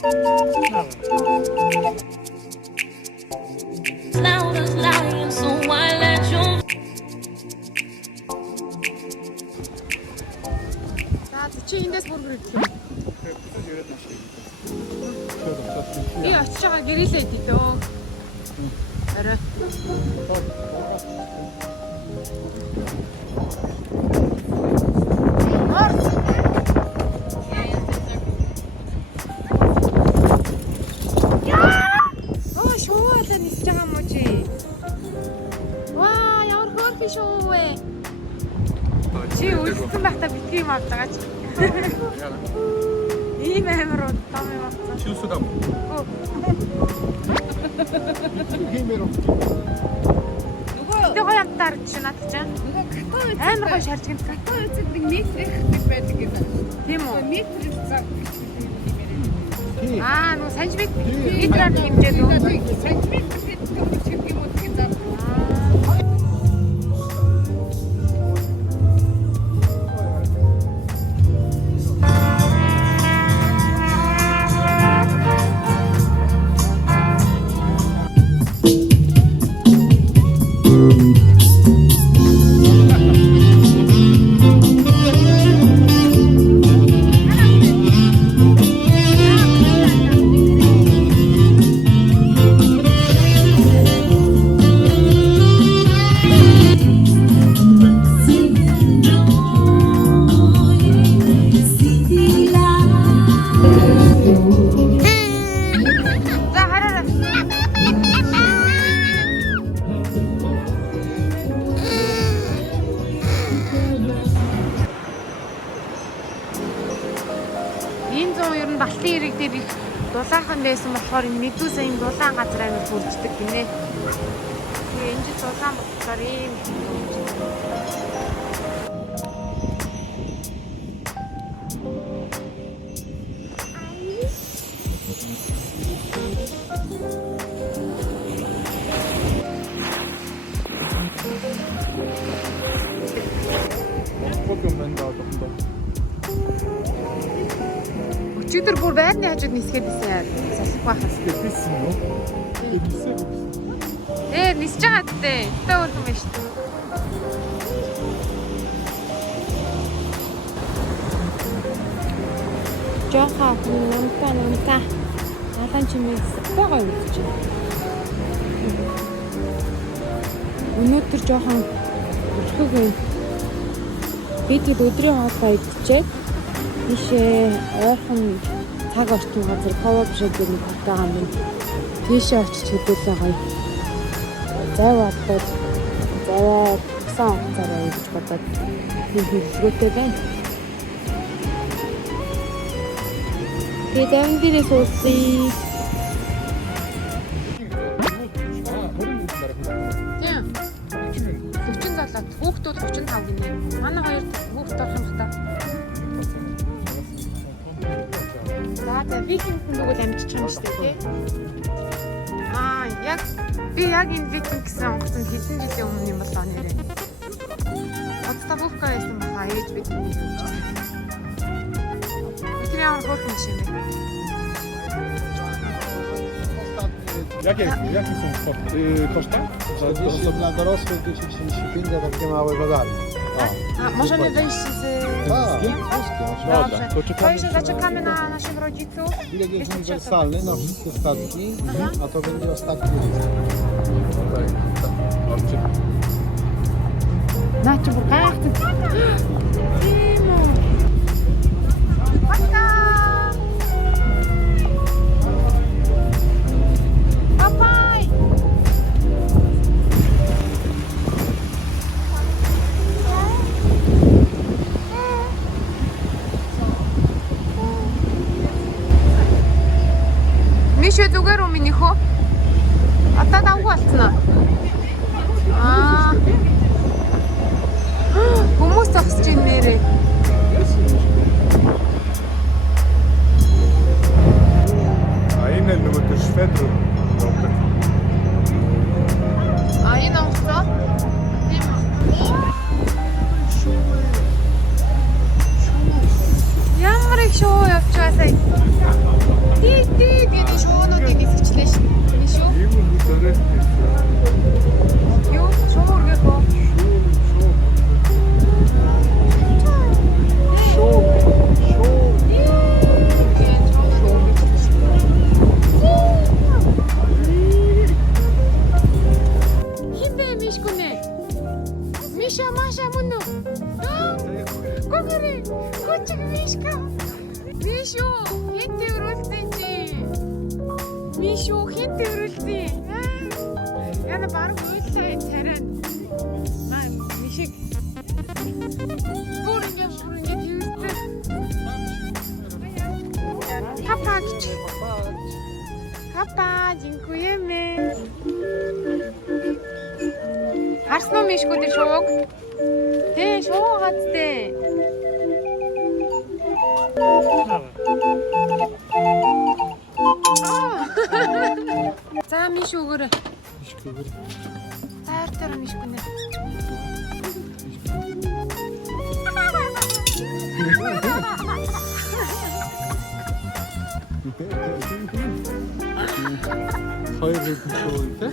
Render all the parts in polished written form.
Чи эндээс бүргэр идэх юм? Би очиж байгаа гэрээлээ идэх лөө. Арай. Оо шуула нисэж байгаа юм уу чи? Ваа, ямар хөөрхөн шүү вэ? Чи үлдсэн байхдаа битгий юм авдаг ач. Ийм амар удаа юм авсан. Чи үсэд ам. Гэмээр уу. Тэ гоё амтаар чи над чинь. Амар гоё шарж гэнэ. Катаа үзэд нэг метрэх байдаг юм байна. Тийм үү? Метрэх цаг. Аа, нуу сантиметр метраар хэмжээд үү? Сантиметр гэдэг шиг юм уу гэж зам. Энэ зүүн ер нь Балтийн ирэг дээр их дулаахан байсан болохоор энэ Медуза энэ дулаан газар амар хүрддэг гинэ. Тэгээ энэ жил дулаан болохоор ийм өчигдөр бүр байрны хажууд нисгээд исэн засах байхаас. Гэсэн юу? Нисэж байгаа гэдэг. Тэ өөрхөн байна шүү дээ. Жохоо нунта. Алан чимээс байгаа юм чи. Өнөөдөр жоохон өрхөг юм. Бид өдрийн хоолой идчихээ. Тийшээ ойрхон цаг орчин газар ковопшиг гэх нэг хатгаа юм. Тийшээ очиж хөдөлөө гоё. Зай бодоод заваа сан цараа гэж бодоод хэлхүүтэй байна. Тэгээд энэ дээрээ суулцъя. Тийм. 47 хүүхдүүд 35 гинэ. Манай хоёр хүүхд болох юм байна. За викинг нөгөө амжиж байгаа юм шүү дээ. Яг би яг энэ викинг гэсэн онгоцонд хэдэн жилийн өмнө юм болоо нэрээ. Подставка байсан баха ээж викинг гэж байна. Тэр ямар хөөрхөн шиг юм бэ? Jakie są koszta? Jeśli dla dorosłych 1035, dla takie małe za darmo. Możemy wyjść z... Wszystkie. Dobrze. To jeszcze zaczekamy na naszych rodziców. Bilet jest uniwersalny na wszystkie statki, a to będzie ostatni. Znaczy, bo jak ty... Миша зүгээр үү минийх үү? Одоо давгүй болцсноо. Хүмүүс зогсож ийн нэрээ. Энэ нөгөө швед руу явдаг. Энэ онгоцоо? Тийм. Ямар их шоу явж байгаа сая. Тий гэдэг шуунуудыг нисгчлээ шүү. Миш үү? Ийм үү дөрөв. Юу? Шуу үргэх үү? Хинбэ мишгүнэ? Миша Маша мөн үү? Гогори, кучиг мишка. Мишу, хинт өрүүлсэн чи. Мишу, хинт өрүүлсэн. Яна баг үйлээ царай. Маа мишиг. Бүрэнгэ тэрвэртэй. Папа гэж. Папа, динкуемэ. Харсан уу мишгүүд шууг? Тэ шуу гацтэй. За миш өгөөрэй. Миш өгөөрэй. Зайр дээр миш гүнэ. Хоёр хэдэн шуу юм те?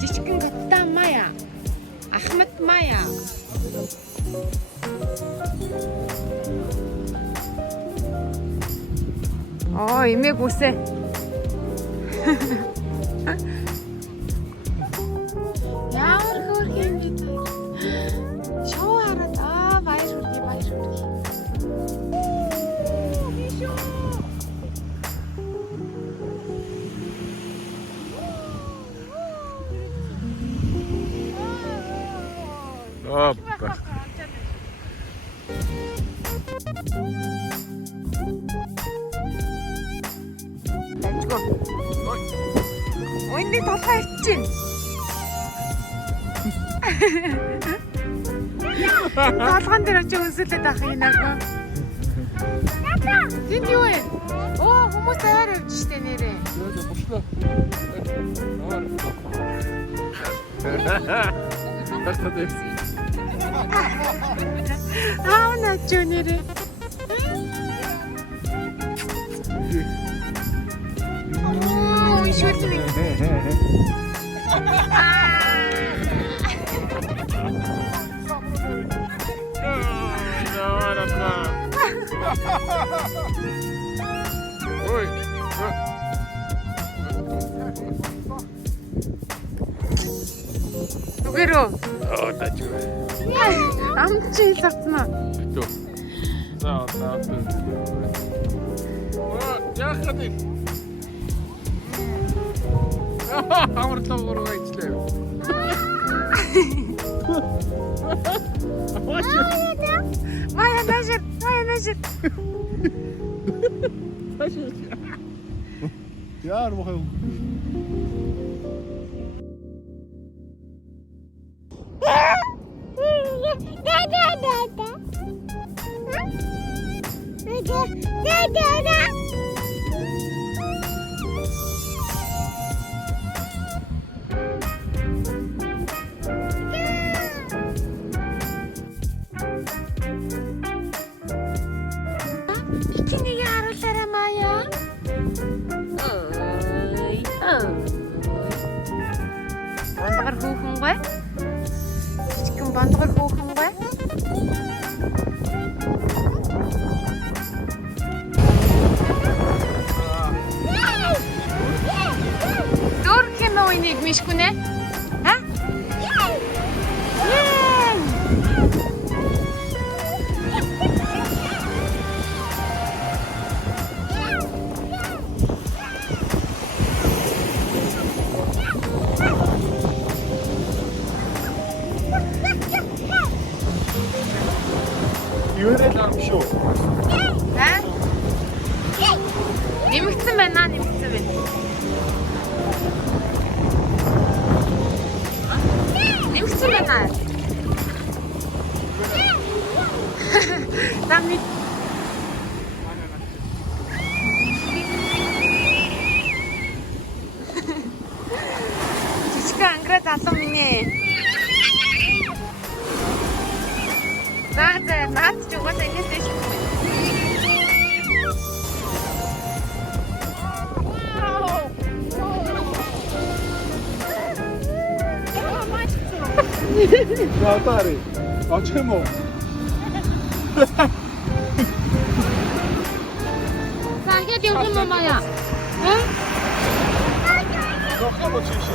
Жичгэн гатта Мая. Ахмад Мая. Эмээг үсэ. Ямар хөөрхөн юм бэ? Шоу хараад баяр хүргэе. Опа. Ойны толгой иччинь. Толгойн дээр очиж өнсөлөд ах юм аа. Тэнд юу вэ? Хүмүүс аваар явж штэ нэрээ. Бошлоо. Начо нэрээ. Шүлмэ. Ой. Түгээрөө. Начо. Амчи зарцмаа. Битүү. За. Яахад их. Амарлаа гурваа ичлээ. Мая нажир. Яар мохоо. Чиний харуулаарай Мая. Бандгар хүүхэн гой. Жижигхэн бандгар хүүхэн гой. Dur kime oynayacakmış bu ne? Ha? Юурэ дарамшуу. За. Нэмэгдсэн байна, нэмэгдсэн байна. Нэмэгдсэн байна. Замни. Жижиг ангара залуу минь ээ. Наад ч угаасаа энэс дэш. Яатари. Очемо. За хэд явах юм маяа? Хм? Нохоо чиш.